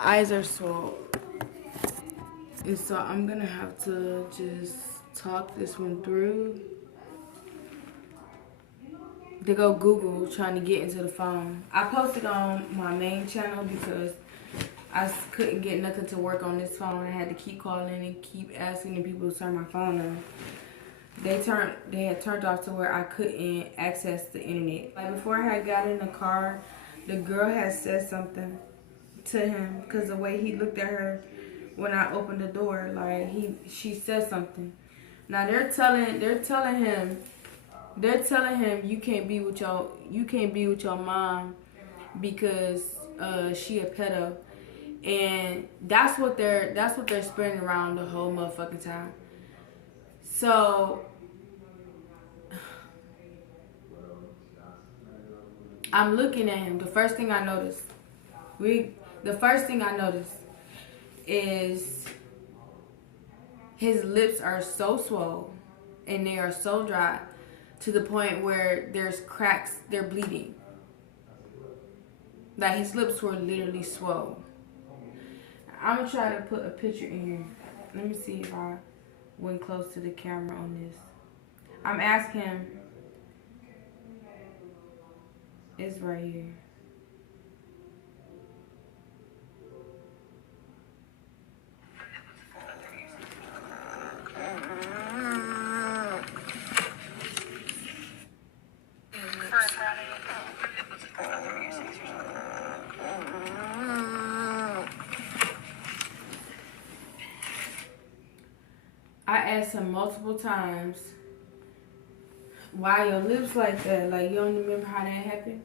eyes are swollen. And so I'm gonna have to just talk this one through. To go Google trying to get into the phone. I posted on my main channel because I couldn't get nothing to work on this phone. I had to keep calling and keep asking the people to turn my phone on. They had turned off to where I couldn't access the internet. Like before I had got in the car, the girl had said something to him because the way he looked at her when I opened the door, like she said something. Now they're telling him you can't be with your mom because she a pedo, and that's what they're spreading around the whole motherfucking time. So I'm looking at him. The first thing I noticed is his lips are so swole and they are so dry to the point where there's cracks, they're bleeding. Like his lips were literally swole. I'm gonna try to put a picture in here. Let me see if I went close to the camera on this. I'm asking him. It's right here. I asked him multiple times, why your lips like that? Like, you don't remember how that happened?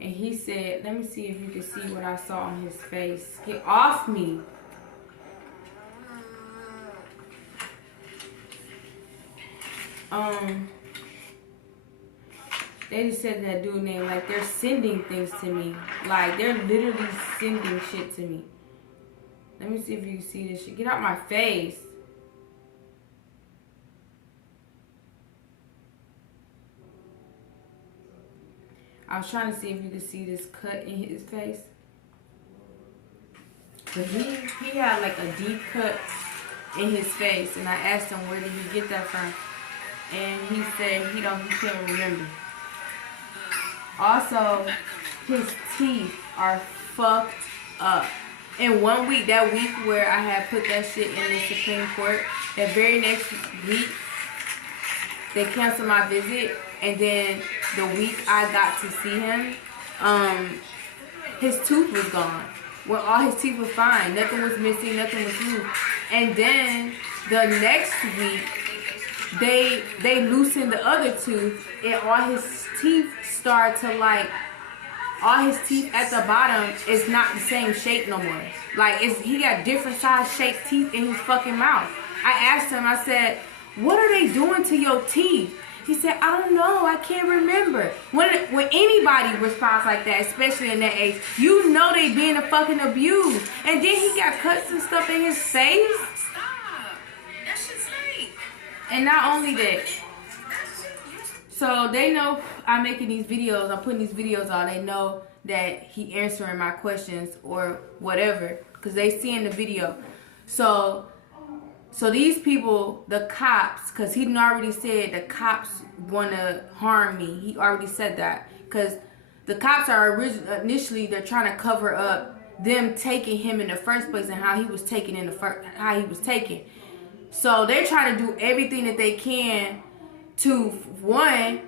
And he said, let me see if you can see what I saw on his face. Get off me. They just said that dude name, like they're sending things to me. Like they're literally sending shit to me. Let me see if you can see this shit. Get out my face. I was trying to see if you could see this cut in his face. But he had like a deep cut in his face, and I asked him where did he get that from, and he said he can't remember. Also, his teeth are fucked up. In 1 week, that week where I had put that shit in the Supreme Court, that very next week they canceled my visit, and then the week I got to see him, his tooth was gone. Well, all his teeth were fine. Nothing was missing, nothing was loose. And then the next week, they loosened the other tooth, and all his teeth started to all his teeth at the bottom is not the same shape no more. Like, he got different size shaped teeth in his fucking mouth. I asked him, I said, what are they doing to your teeth? He said, I don't know, I can't remember. When anybody responds like that, especially in that age, you know they being a fucking abused. And then he got cuts and stuff in his face. Stop. That shit's fake. And not only that, so they know I'm making these videos, I'm putting these videos out, they know that he answering my questions or whatever, because they see in the video. So these people, the cops, because he already said the cops want to harm me. He already said that. Because the cops are initially, they're trying to cover up them taking him in the first place and how he was taken So they're trying to do everything that they can to, one,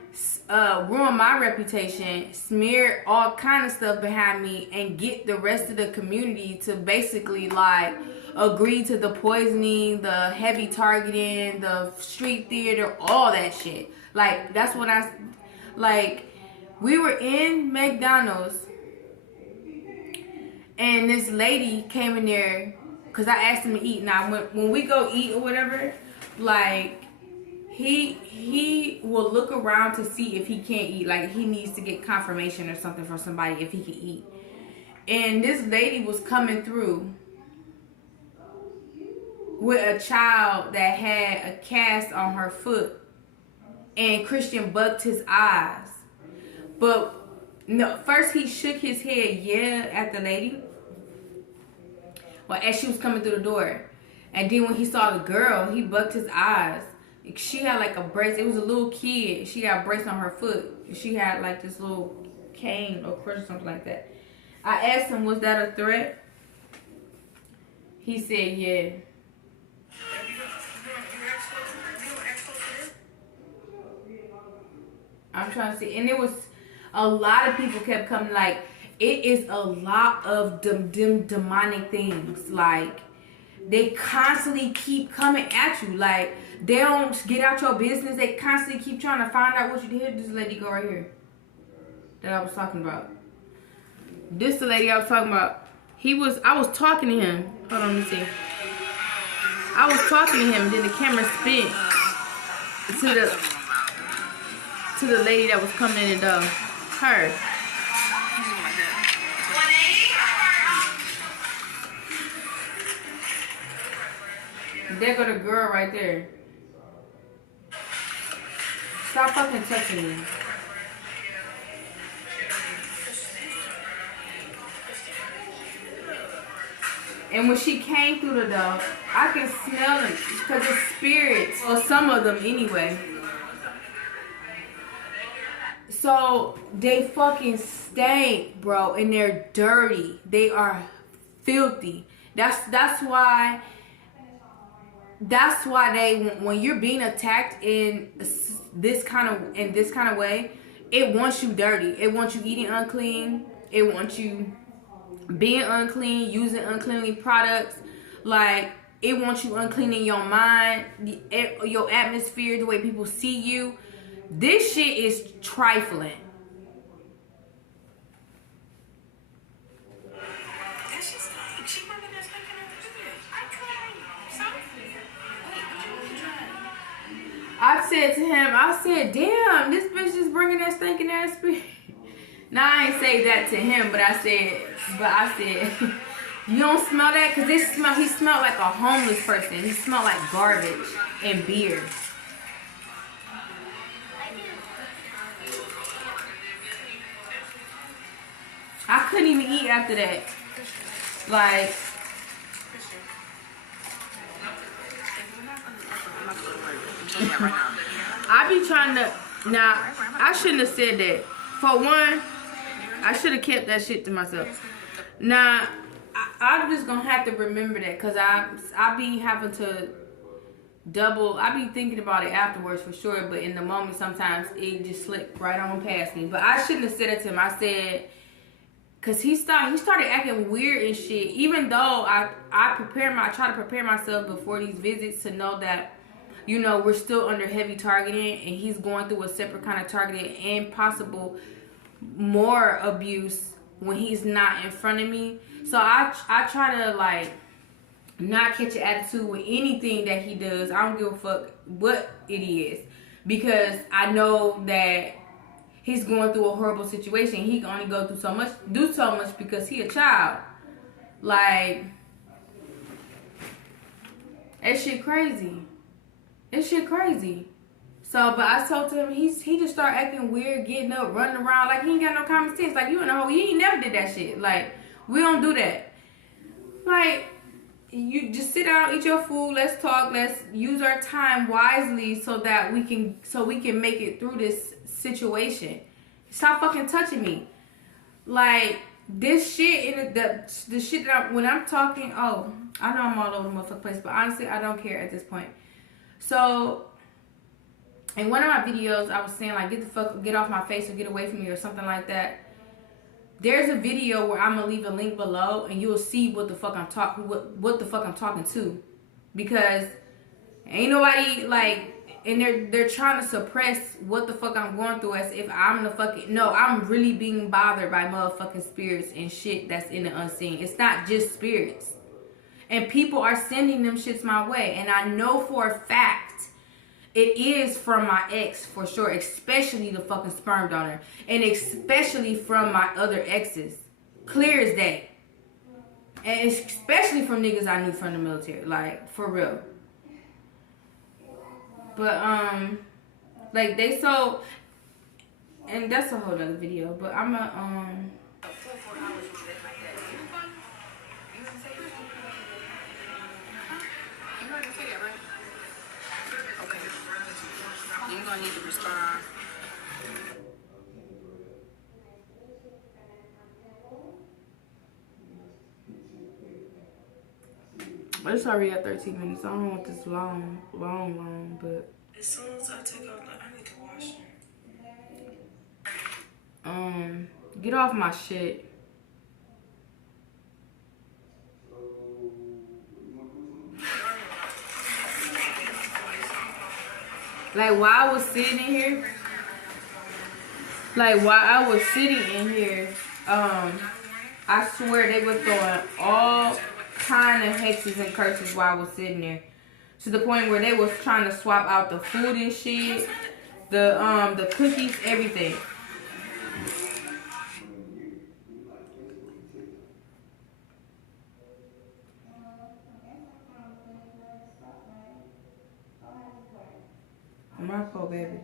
ruin my reputation, smear all kind of stuff behind me, and get the rest of the community to basically agree to the poisoning, the heavy targeting, the street theater, all that shit. Like, that's what we were in McDonald's, and this lady came in there, because I asked him to eat. Now, when we go eat or whatever, he will look around to see if he can't eat. Like, he needs to get confirmation or something from somebody if he can eat. And this lady was coming through with a child that had a cast on her foot, and Christian bugged his eyes. But no, first he shook his head, yeah, at the lady, or as she was coming through the door. And then when he saw the girl, he bucked his eyes. She had like a brace. It was a little kid. She got a brace on her foot. She had like this little cane or crutch or something like that. I asked him, was that a threat? He said, yeah. I'm trying to see. And it was a lot of people kept coming. Like, it is a lot of them demonic things. Like, they constantly keep coming at you. Like, they don't get out your business. They constantly keep trying to find out what you did. This lady go right here that I was talking about. This the lady I was talking about. I was talking to him. Hold on, let me see. I was talking to him, and then the camera spin to the lady that was coming in the door. Her. There go the girl right there. Stop fucking touching me. And when she came through the door, I can smell them because it's spirits, or some of them anyway. So they fucking stink, bro, and they're dirty. They are filthy. That's why they, when you're being attacked in this kind of way, it wants you dirty. It wants you eating unclean. It wants you being unclean, using uncleanly products. Like, it wants you unclean in your mind, your atmosphere, the way people see you. This shit is trifling. I said to him, damn, this bitch is bringing that stinking ass spirit. Now, I ain't say that to him, but I said, you don't smell that? Because he smelled like a homeless person. He smelled like garbage and beer. I couldn't even eat after that. Like, I be trying to, now, I shouldn't have said that. For one, I should have kept that shit to myself. Now, I'm just gonna have to remember that, because I be having to I be thinking about it afterwards for sure, but in the moment sometimes it just slipped right on past me. But I shouldn't have said it to him. I said, because he started acting weird and shit, even though I try to prepare myself before these visits to know that, you know, we're still under heavy targeting, and he's going through a separate kind of targeting and possible more abuse when he's not in front of me. So I try to, like, not catch an attitude with anything that he does. I don't give a fuck what it is, because I know that he's going through a horrible situation. He can only do so much because he a child. Like, that shit crazy. That shit crazy. So, but I told him, he just started acting weird, getting up, running around like he ain't got no common sense. Like, you in a hole, you ain't never did that shit. Like, we don't do that. Like, you just sit down, eat your food, let's talk, let's use our time wisely so that we can make it through this situation. Stop fucking touching me. Like, this shit, and the shit that when I'm talking, oh, I know I'm all over the motherfucking place, but honestly, I don't care at this point. So, in one of my videos, I was saying, like, get off my face or get away from me or something like that. There's a video where I'm gonna leave a link below, and you'll see what the fuck I'm talking to, because ain't nobody, like, and they're trying to suppress what the fuck I'm going through as if I'm the fucking, no, I'm really being bothered by motherfucking spirits and shit that's in the unseen. It's not just spirits, and people are sending them shits my way, and I know for a fact it is from my ex for sure, especially the fucking sperm donor, and especially from my other exes, clear as day, and especially from niggas I knew from the military, like, for real. But like, they so, and that's a whole other video, but I'm a You heard me say that, right? Okay. You're gonna need to respond. It's already at 13 minutes. I don't want this long, but As soon as I take out the, I need to wash it. get off my shit. Like while I was sitting in here, I swear they were throwing all kind of hexes and curses while I was sitting there. To the point where they was trying to swap out the food and shit, the cookies, everything. My poor baby.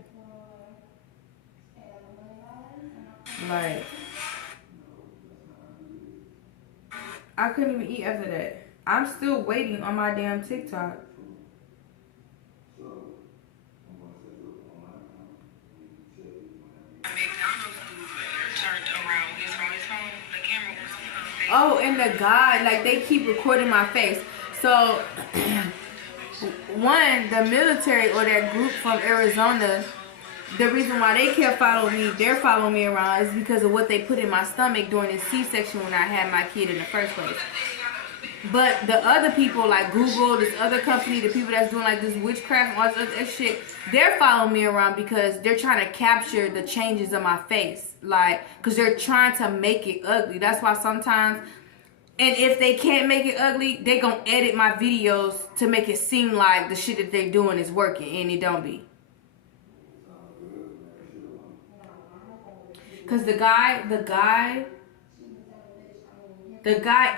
Like, I couldn't even eat after that. I'm still waiting on my damn TikTok. Oh, and the guy, like, they keep recording my face. So, one, the military or that group from Arizona, the reason why they kept following me, they're following me around, is because of what they put in my stomach during the C-section when I had my kid in the first place. But the other people, like Google, this other company, the people that's doing like this witchcraft and all this other shit, they're following me around because they're trying to capture the changes of my face. Like, because they're trying to make it ugly. That's why sometimes, and if they can't make it ugly, they gonna edit my videos to make it seem like the shit that they're doing is working, and it don't be. Because the guy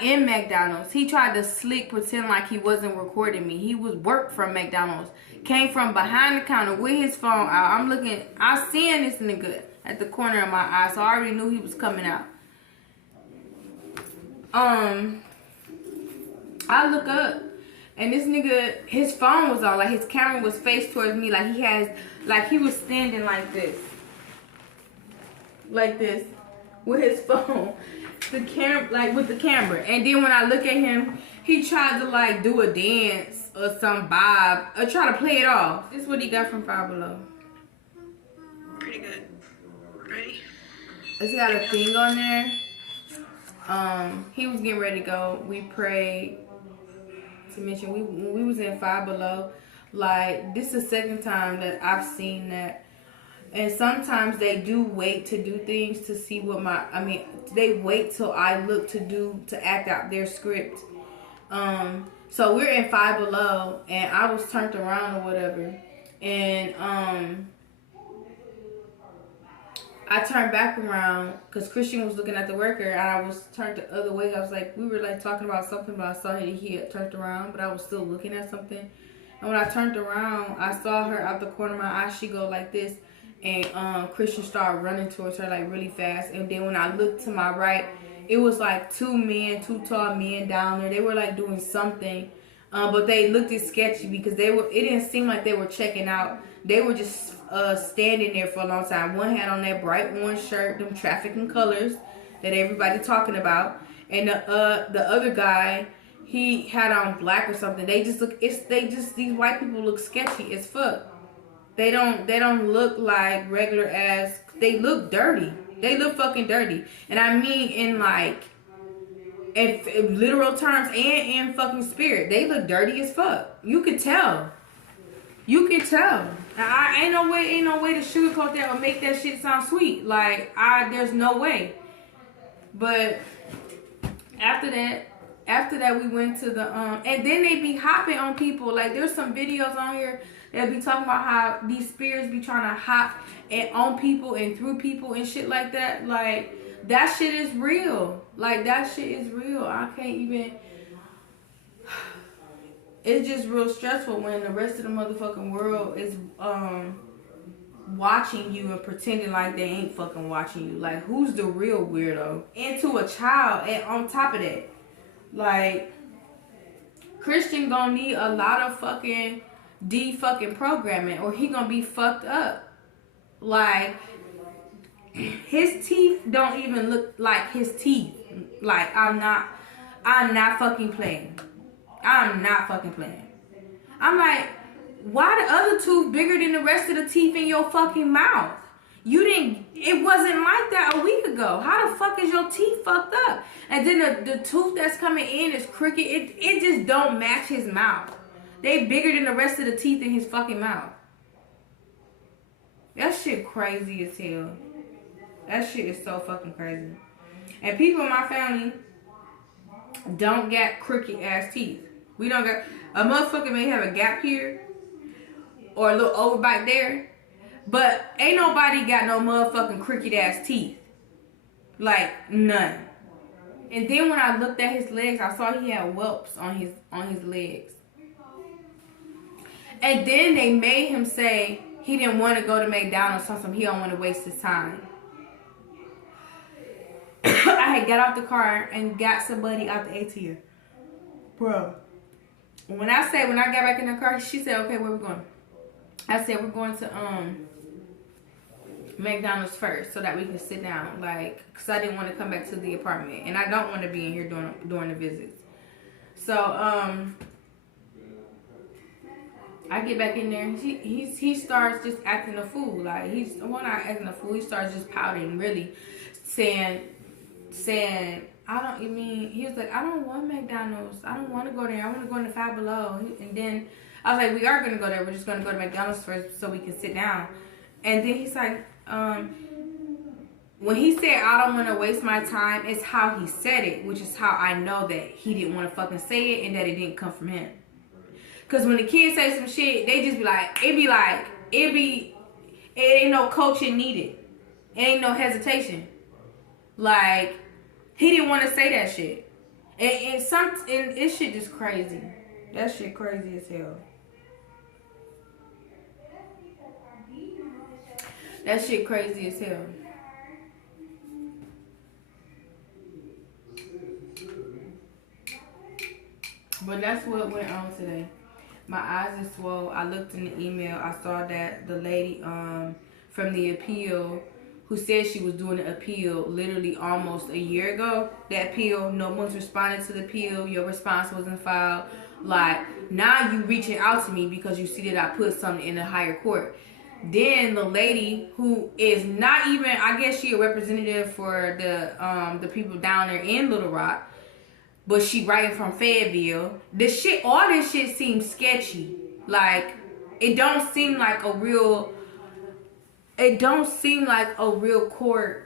in McDonald's, he tried to slick pretend like he wasn't recording me. He was worked from McDonald's. Came from behind the counter with his phone out. I seen this nigga at the corner of my eye, so I already knew he was coming out. I look up, and this nigga, his phone was on. Like, his camera was faced towards me. Like, he was standing like this. Like this. With his phone. With the camera. And then when I look at him, he tried to like do a dance or some bob or try to play it off. This is what he got from Five Below. Pretty good. Ready? It's got a thing on there. He was getting ready to go. We prayed to mention we was in Five Below. Like, this is the second time that I've seen that. And sometimes they do wait to do things to see what they wait till I look to act out their script. So we're in Five Below, and I was turned around or whatever. And, I turned back around because Christian was looking at the worker, and I was turned the other way. I was like, we were like talking about something, but I saw that he had turned around, but I was still looking at something. And when I turned around, I saw her out the corner of my eye. She go like this. And Christian started running towards her like really fast. And then when I looked to my right, it was like two tall men down there. They were like doing something, but they looked sketchy because it didn't seem like they were checking out. They were just standing there for a long time. One had on that bright orange shirt, them trafficking colors that everybody talking about, and the other guy, he had on black or something. These white people look sketchy as fuck. They don't look like regular ass. They look dirty. They look fucking dirty. And I mean in like, in literal terms and in fucking spirit. They look dirty as fuck. You could tell. You could tell. Ain't no way to sugarcoat that or make that shit sound sweet. Like, there's no way. But after that we went to the and then they be hopping on people. Like, there's some videos on here. They'll be talking about how these spirits be trying to hop on people and through people and shit like that. Like, that shit is real. Like, that shit is real. I can't even... It's just real stressful when the rest of the motherfucking world is watching you and pretending like they ain't fucking watching you. Like, who's the real weirdo? And to a child, and on top of that. Like, Christian gonna need a lot of fucking fucking programming, or he gonna be fucked up. Like, his teeth don't even look like his teeth. Like, I'm not fucking playing. I'm not fucking playing. I'm like, why the other tooth bigger than the rest of the teeth in your fucking mouth? It wasn't like that a week ago. How the fuck is your teeth fucked up? And then the tooth that's coming in is crooked. It just don't match his mouth. They bigger than the rest of the teeth in his fucking mouth. That shit crazy as hell. That shit is so fucking crazy. And people in my family don't get crooked ass teeth. We don't got, a motherfucker may have a gap here or a little over back there, but ain't nobody got no motherfucking crooked ass teeth. Like, none. And then when I looked at his legs, I saw he had whelps on his legs. And then they made him say he didn't want to go to McDonald's, so he don't want to waste his time. I had got off the car and got somebody out the ATM. Bro. When I got back in the car, she said, okay, where we going? I said, we're going to McDonald's first so that we can sit down. Like, because I didn't want to come back to the apartment. And I don't want to be in here during the visits. So, I get back in there. He starts just acting a fool. Like, not acting a fool. He starts just pouting, really, saying, he was like, I don't want McDonald's. I don't want to go there. I want to go in the Five Below. And then I was like, we are going to go there. We're just going to go to McDonald's first so we can sit down. And then he's like, when he said, I don't want to waste my time, it's how he said it, which is how I know that he didn't want to fucking say it and that it didn't come from him. Because when the kids say some shit, they just be like, it ain't no coaching needed. It ain't no hesitation. Like, he didn't want to say that shit. And this shit just crazy. That shit crazy as hell. That shit crazy as hell. But that's what went on today. My eyes are swole. I looked in the email. I saw that the lady from the appeal who said she was doing the appeal literally almost a year ago. That appeal, no one's responded to the appeal. Your response wasn't filed. Like, now you reaching out to me because you see that I put something in the higher court. Then the lady who is not even, I guess she a representative for the people down there in Little Rock, but she writing from Fayetteville. All this shit seems sketchy. Like, it don't seem like a real court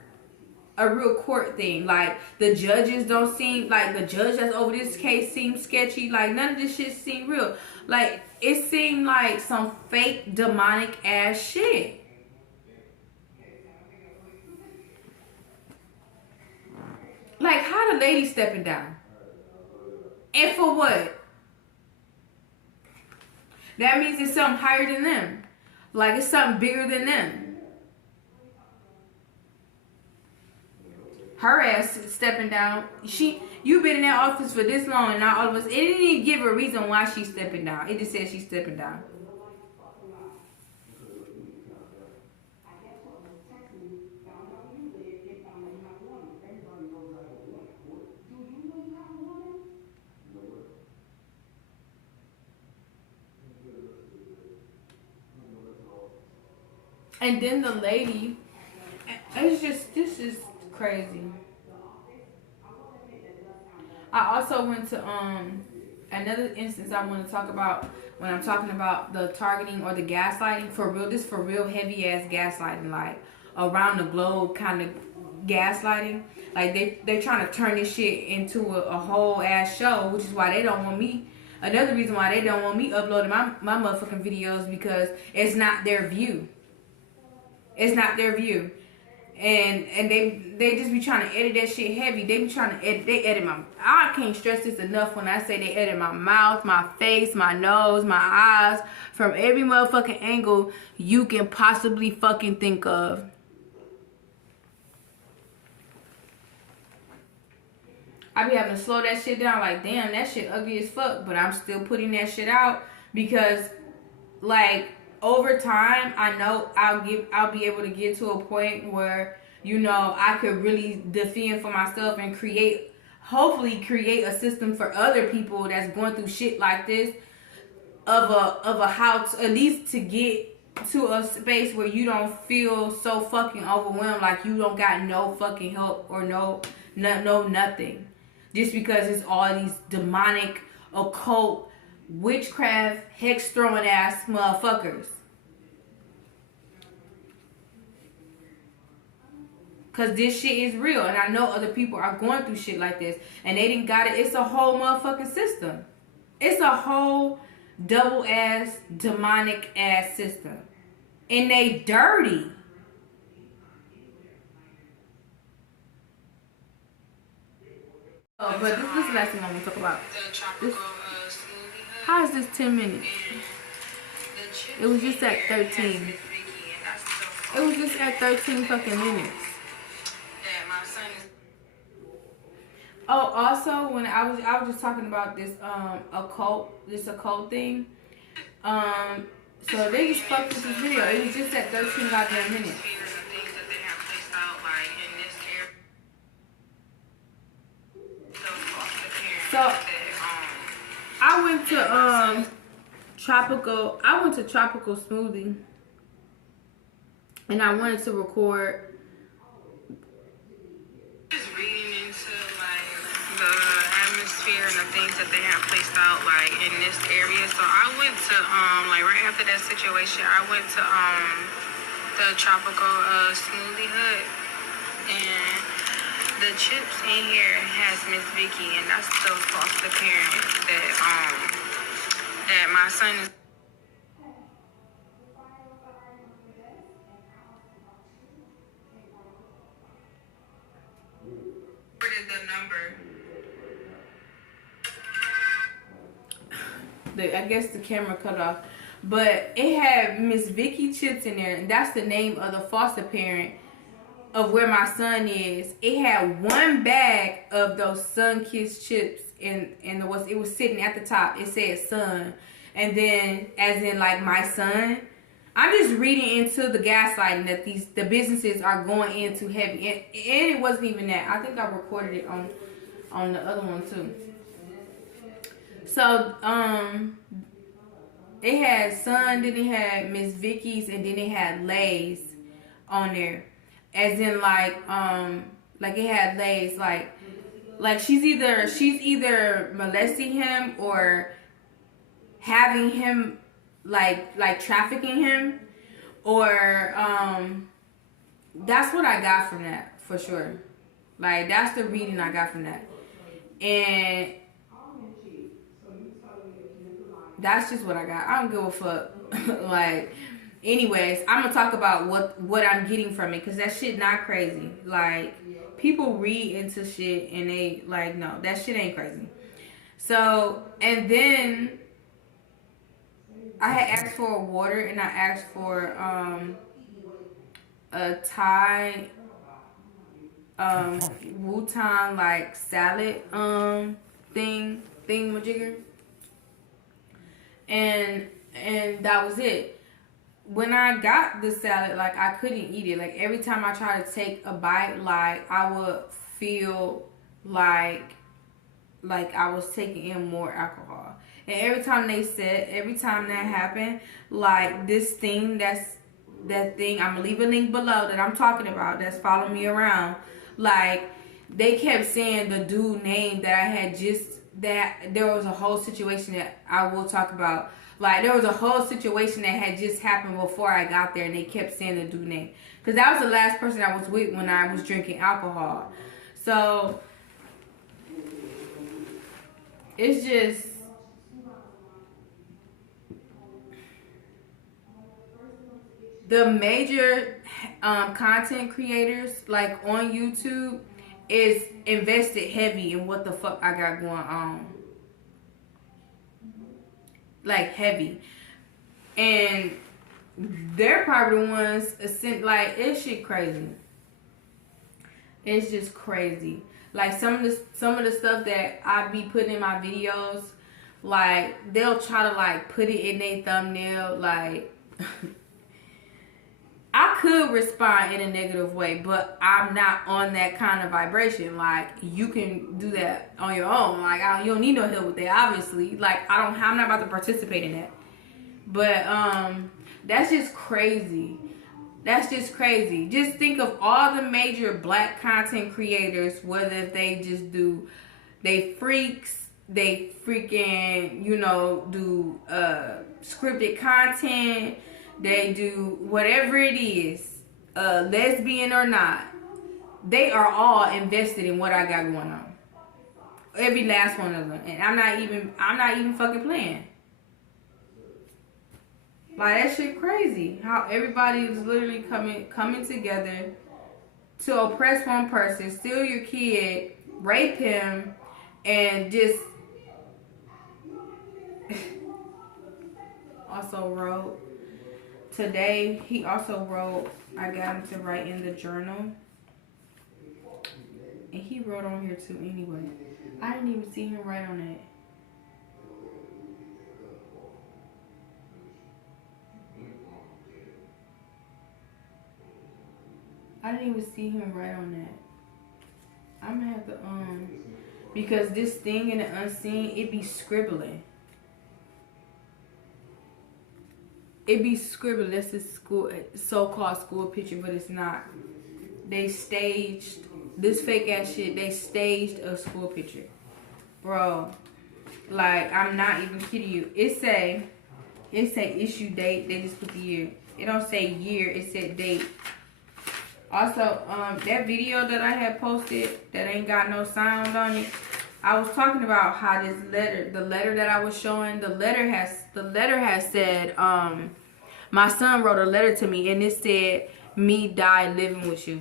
thing. Like, the judges don't seem like, the judge that's over this case seems sketchy. Like, none of this shit seem real. Like, it seemed like some fake demonic ass shit. Like, how the lady stepping down? And for what? That means it's something higher than them. Like, it's something bigger than them. Her ass stepping down. You been in that office for this long, and now all of us, it didn't even give her a reason why she's stepping down. It just said she's stepping down. And then the lady, this is crazy. I also went to another instance I want to talk about when I'm talking about the targeting or the gaslighting. For real, this for real heavy ass gaslighting, like around the globe kind of gaslighting. Like they're trying to turn this shit into a whole ass show, which is why they don't want me. Another reason why they don't want me uploading my motherfucking videos, because it's not their view. It's not their view. And they just be trying to edit that shit heavy. They be trying to edit my, I can't stress this enough when I say they edit my mouth, my face, my nose, my eyes, from every motherfucking angle you can possibly fucking think of. I be having to slow that shit down. Like, damn, that shit ugly as fuck. But I'm still putting that shit out because, like, over time, I know I'll be able to get to a point where, you know, I could really defend for myself and hopefully create a system for other people that's going through shit like this of a how to, at least to get to a space where you don't feel so fucking overwhelmed, like you don't got no fucking help or no nothing, just because it's all these demonic, occult, witchcraft, hex throwing ass motherfuckers. Cause this shit is real, and I know other people are going through shit like this, and they didn't got it. It's a whole motherfucking system. It's a whole double ass demonic ass system, and they dirty. Oh, but this is the last thing I'm gonna talk about. This, how is this 10 minutes? It was just at 13. It was just at 13 fucking minutes. Oh, also when I was just talking about this occult thing. So they just fucked with this video. It was just at 13 goddamn minutes. So I went to Tropical Smoothie, and I wanted to record. And the things that they have placed out like in this area. So I went to like right after that situation, I went to the Tropical Smoothie Hut, and the chips in here has Miss Vicky, and that's the foster parent that my son is. Where did the number? I guess the camera cut off, but it had Miss Vicky chips in there, and that's the name of the foster parent of where my son is. It had one bag of those Sun Kiss chips, and it was sitting at the top. It said son, and then as in like my son. I'm just reading into the gaslighting that the businesses are going into heavy, and it wasn't even that. I think I recorded it on the other one too. So, it had Sun, then it had Miss Vicky's, and then it had Lay's on there. As in, like it had Lay's, like she's either molesting him or having him, like trafficking him, or, that's what I got from that, for sure. Like, that's the reading I got from that. And that's just what I got. I don't give a fuck. Like, anyways, I'm gonna talk about what I'm getting from it, because that shit not crazy. Like, people read into shit and they like, no, that shit ain't crazy. So, and then I had asked for a water, and I asked for a Thai Wu-Tang like salad thingamajigger. And that was it. When I got the salad, like, I couldn't eat it. Like, every time I tried to take a bite, like, I would feel like I was taking in more alcohol. And every time that happened, like, this thing, that thing, I'm gonna leave a link below that I'm talking about, that's following me around. Like, they kept saying the dude name that I had that there was a whole situation that I will talk about. Like, there was a whole situation that had just happened before I got there, and they kept saying the dude name. Because that was the last person I was with when I was drinking alcohol. So, it's just, the major content creators, like, on YouTube, is invested heavy in what the fuck I got going on. Like, heavy. And they're probably the ones, like, it's shit crazy. It's just crazy. Like some of the stuff that I be putting in my videos, like they'll try to like put it in their thumbnail. Like I could respond in a negative way, but I'm not on that kind of vibration. Like you can do that on your own. Like you don't need no help with that. Obviously, like I'm not about to participate in that. But that's just crazy. That's just crazy. Just think of all the major black content creators, whether if they just do, they freaks, they freaking, do scripted content, they do whatever it is, lesbian or not, they are all invested in what I got going on. Every last one of them. And I'm not even fucking playing. Like, that shit crazy. How everybody is literally coming together to oppress one person, steal your kid, rape him, and just... also wrote... Today, he also wrote... I got him to write in the journal. And he wrote on here too anyway. I didn't even see him write on it. I didn't even see him write on that. I'm gonna have to, because this thing in the unseen, it be scribbling. It be scribbling. That's his school, so-called school picture, but it's not. They staged, this fake ass shit, they staged a school picture. Bro, like, I'm not even kidding you. It say issue date, they just put the year. It don't say year, it said date. Also, that video that I had posted that ain't got no sound on it, I was talking about how this letter, the letter that I was showing, the letter has said, my son wrote a letter to me, and it said, me die living with you.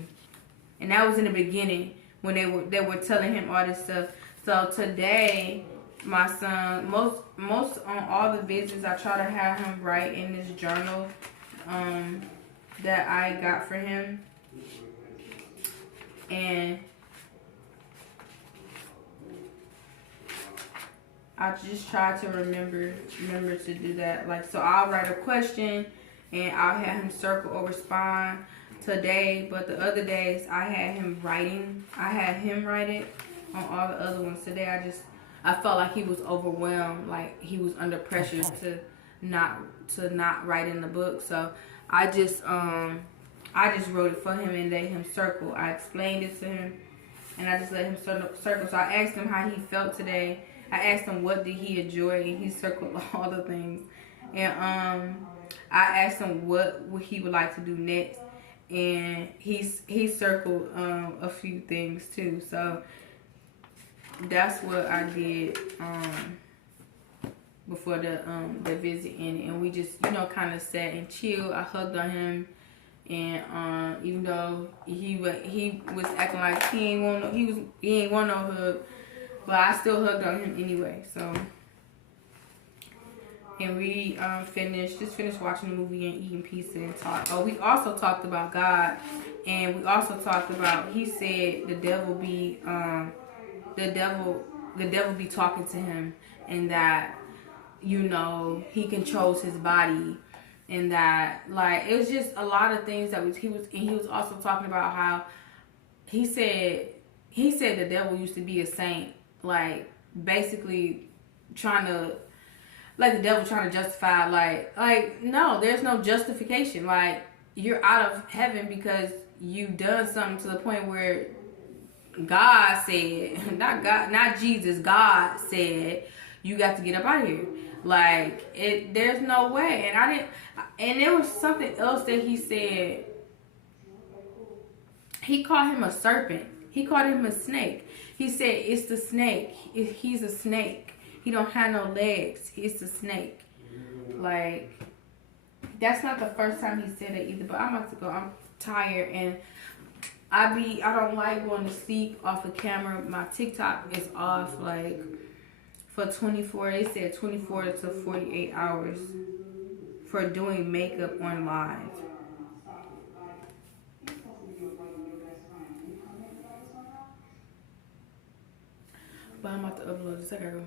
And that was in the beginning when they were telling him all this stuff. So today, my son, most on all the visits, I try to have him write in this journal that I got for him. And I just try to remember to do that. Like, so I'll write a question and I'll have him circle or respond today. But the other days I had him write it on all the other ones. Today I felt like he was overwhelmed, like he was under pressure to not write in the book. So I just wrote it for him and let him circle. I explained it to him and I just let him circle. So I asked him how he felt today. I asked him what did he enjoy, and he circled all the things. And I asked him what he would like to do next, and he circled a few things too. So that's what I did before the visit ended, and we just kind of sat and chilled. I hugged on him. And even though he was acting like he ain't want no hug, but I still hugged on him anyway. So, and we finished watching the movie and eating pizza and talk. Oh, we also talked about God, and we also talked about, he said the devil be talking to him, and that he controls his body. And that, like, it was just a lot of things that he was also talking about how he said the devil used to be a saint, like basically the devil trying to justify, like no, there's no justification. Like, you're out of heaven because you've done something to the point where God said, not Jesus, God said you got to get up out of here. Like, there's no way. And there was something else that he said. He called him a serpent. He called him a snake. He said, it's the snake. He's a snake. He don't have no legs. It's a snake. Like, that's not the first time he said it either. But I'm about to go. I'm tired. And I don't like going to sleep off of camera. My TikTok is off, like, for 24, they said 24 to 48 hours for doing makeup on live. But I'm about to upload this. I gotta go.